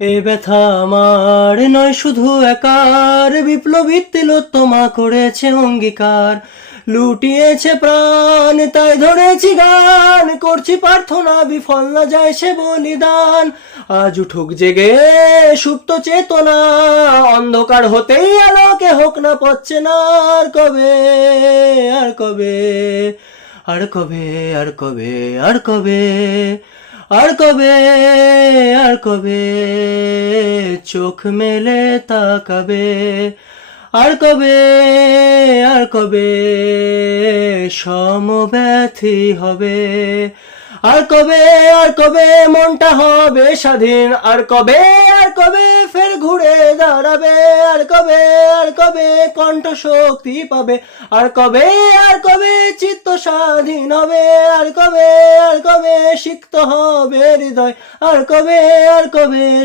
এ ব্যথা আমার নয় শুধু একার, বিপ্লবী তিলোত্তমা করেছে অঙ্গীকার, লুটিয়েছে প্রাণ তাই ধরেছি গান, করছি প্রার্থনা বিফল না যায় সে বলিদান। আজ উঠুক জেগে সুপ্ত চেতনা, অন্ধকার হতেই আলোকে হোক না পচ্ছে না। আর কবে, আর কবে, আর কবে, আর কবে, আর কবে, আর কবে, আর কবে চোখ মেলে তাকাবে, আর কবে, আর কবে সমব্যথী হবে, আর কবে, আর কবে মনটা হবে স্বাধীন, আর কবে, আর কবে ফের ঘুরে দাঁড়াবে, আর কবে, আর কবে কণ্ঠ শক্তি পাবে, আর কবে, আর কবে চিত্ত স্বাধীন হবে, আর কবে, আর কবে সিক্ত হবে হৃদয়, আর কবে, আর কবে